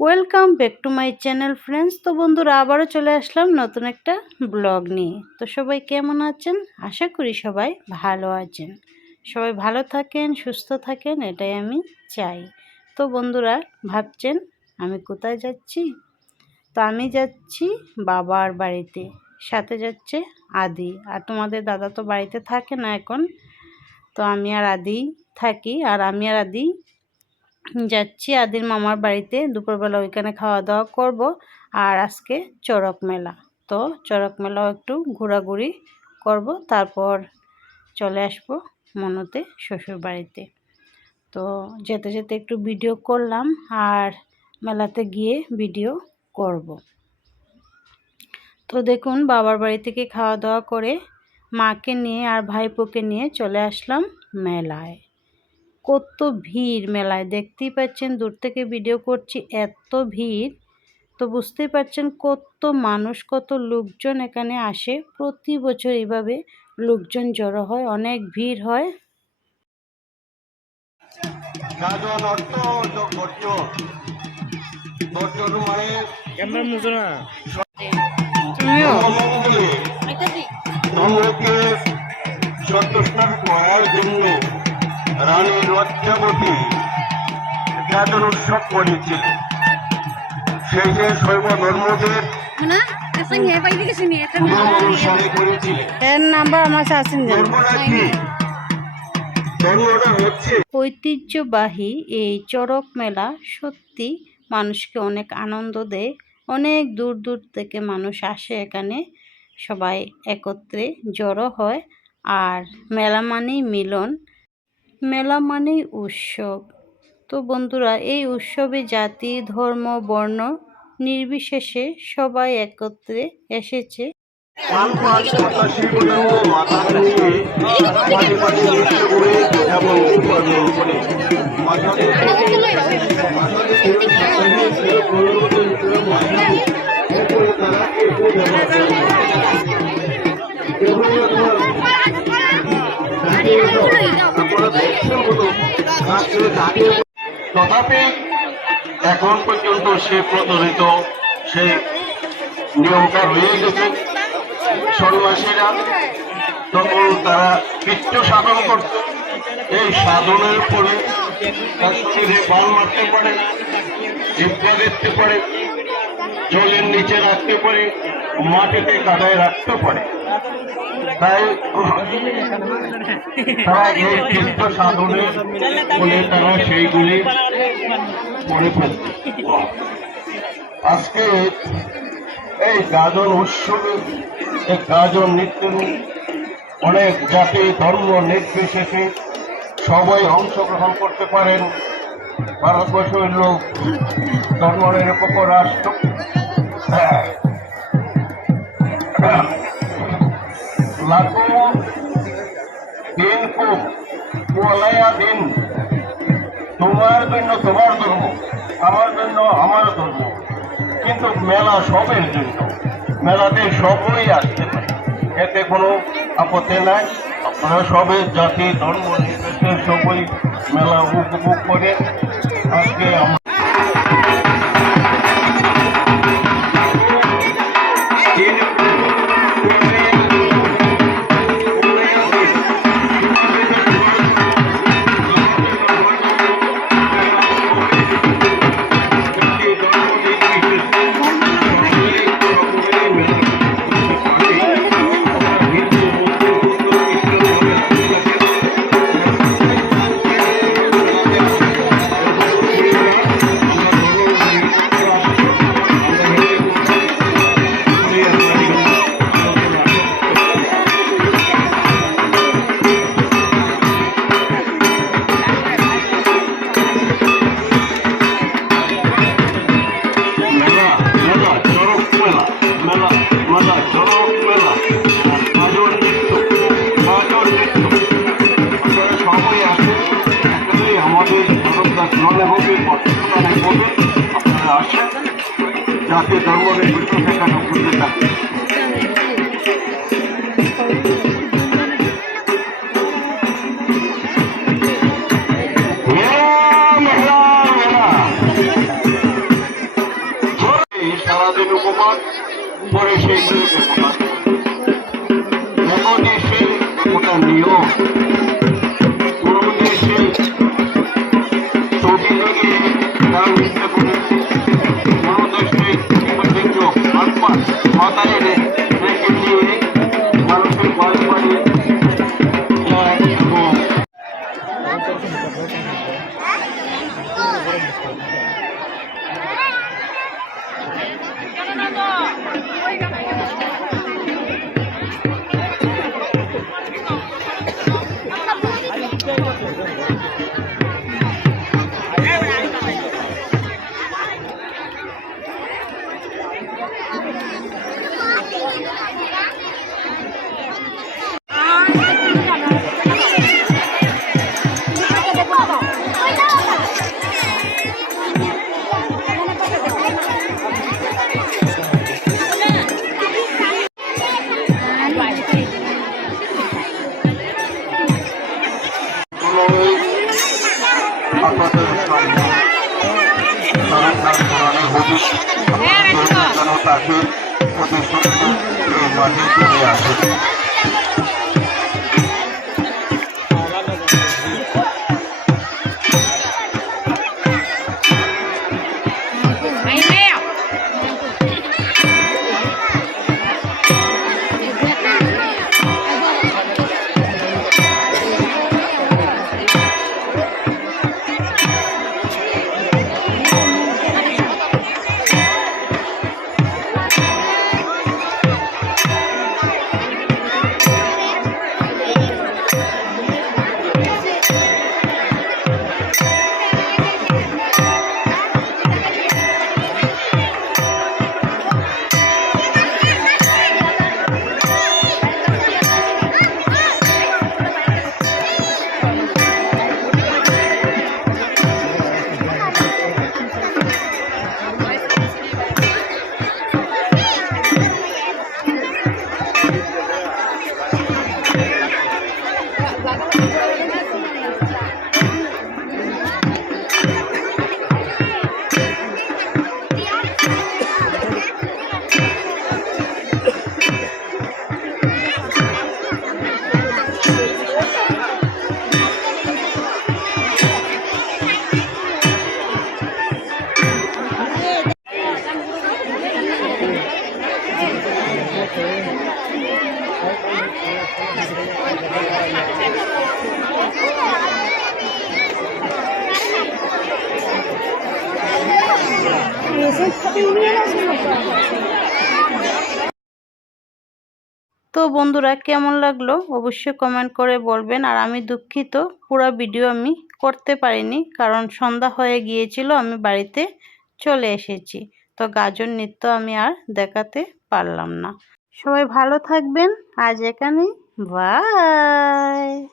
Welcome back to my channel friends. তো বন্ধুরা, আবারও চলে আসলাম নতুন একটা ব্লগ নিয়ে। তো সবাই কেমন আছেন? আশা করি সবাই ভালো আছেন। সবাই ভালো থাকেন, সুস্থ থাকেন, এটাই আমি চাই। তো বন্ধুরা, ভাবছেন আমি কোথায় যাচ্ছি? তো আমি যাচ্ছি বাবার বাড়িতে, সাথে যাচ্ছে আদি। আর তোমাদের দাদা তো বাড়িতে থাকে না এখন। তো আমি আর আদি থাকি, আর আমি আর আদি যাচ্ছি আদির মামার বাড়িতে। দুপুরবেলা ওইখানে খাওয়া দাওয়া করব। আর আজকে চড়ক মেলা। তো চড়ক মেলাও একটু ঘোরাঘুরি করব। তারপর চলে আসব মনতে শ্বশুর বাড়িতে। তো যেতে যেতে একটু ভিডিও করলাম আর মেলাতে গিয়ে ভিডিও করব। তো দেখুন, বাবার বাড়ি থেকে খাওয়া দাওয়া করে মাকে নিয়ে আর ভাইপোকে নিয়ে চলে আসলাম মেলায়। কত ভিড় মেলায়। দেখতেই পাচ্ছেন দূর থেকে ভিডিও করছি এত ভিড়। তো বুঝতেই পারছেন কত মানুষ কত লোকজন এখানে আসে। প্রতি বছর এইভাবে লোকজন জড়ো হয় অনেক ভিড় হয়। গাজন গাজন উৎসব করেছিলেন সেই যে কি ধর্মটা হচ্ছে। ঐতিহ্যবাহী এই চড়ক মেলা সত্যি মানুষকে অনেক আনন্দ দেয় অনেক দূর দূর থেকে মানুষ আসে এখানে সবাই একত্রে জড়ো হয় আর মেলা মানেই মিলন মেলা মানেই উৎসব। তো বন্ধুরা এই উৎসবে জাতি ধর্ম বর্ণ নির্বিশেষে সবাই একত্রে এসেছে। তথাপি এখন পর্যন্ত সে প্রচলিত সেই নিয়মটা রয়ে গেছে। সন্ন্যাসীরা তখন তারা কৃত্য সাধন করত। এই সাধনের পরে শরীরে বাল মারতে পারে জিব্বা দেখতে পারে, জলের নিচে রাখতে পারে, মাটিতে কাদায় রাখতে পারে। তাই তারা এই কৃত্য সাধনের বলে তারা সেইগুলি করে ফেলত আজকে এই গাজন উৎসবে, এই গাজন নৃত্য অনেক জাতি, ধর্ম নির্বিশেষে সবাই অংশগ্রহণ করতে পারেন। ভারতবর্ষের লোক ধর্ম নিরপেক্ষ রাষ্ট্র লাখো দিন খুব কুয়ালায়া দিন, তোমার জন্য তোমার ধর্ম, আমার জন্য আমার ধর্ম। কিন্তু মেলা সবের জন্য, মেলাতে সবই আসতে পারে। এতে কোনো আপত্তি নাই। আপনারা সবে জাতি, ধর্ম, নির্বিশেষে সবই মেলা উপভোগ করে হবে বর্তমানে আপনারা আসেন যাতে ধর্ম নির্বিষ্ট সেখানে ঘুরতে থাকে মেলা মেলা মেলা পরে সেইগুলোকে প্রকাশ সত্য মাঠে চলে আসে তো বন্ধুরা, কেমন লাগল? অবশ্যই কমেন্ট করে বলবেন। আর আমি দুঃখিত, পুরো ভিডিও আমি করতে পারিনি, কারণ সন্ধ্যা হয়ে গিয়েছিল, আমি বাড়িতে চলে এসেছি। তো গাজন নৃত্য আমি আর দেখাতে পারলাম না। সবাই ভালো থাকবেন। আজ এখানেই। Bye.